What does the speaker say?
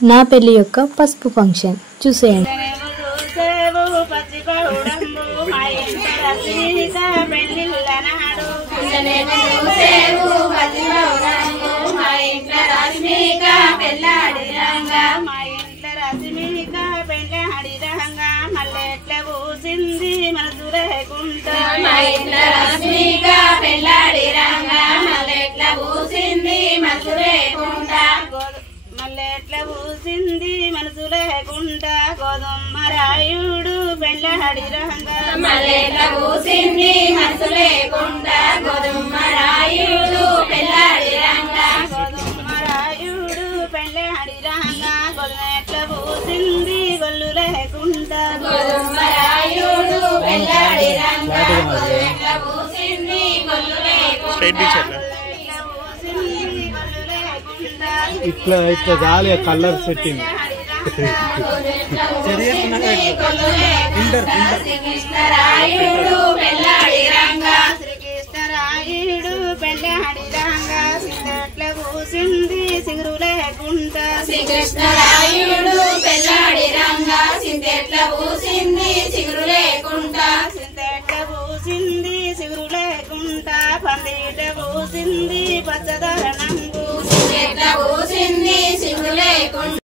నా పెళ్లి యొక్క పసుపు ఫంక్షన్ చూసేయండి. మల్లెట్ల పూసింది మనసు లేకుండా గోధుమరాయుడు పెళ్ళాడి రంగా మల్లెట్ల పూసింది మనసు లేకుండా గోధుమరాయుడు పెళ్ళాడి రంగా గోధుమరాయుడు పెళ్ళాడి రంగా గోధుమెట్ల పూసింది గొల్లు లేకుండా గోధుమరాయుడు పెళ్ళాడి రంగా గోధుమెట్ల పూసింది గొల్లు లేకుండా ఇట్లా ఇట్లా చాలు కలర్ సెట్టింగ్ శ్రీకృష్ణరాయుడు పెళ్ళాడి రంగా శ్రీకృష్ణరాయుడు పెళ్ళాడి రంగా సిందట్ల పూసింది సిగురు లేకుండా శ్రీకృష్ణరాయుడు పెళ్ళాడి రంగా సిందెట్ల పూసింది సిగురు లేకుండా సిందెట్ల పూసింది సిగురు లేకుండా పందిట పూసింది పచ్చదనం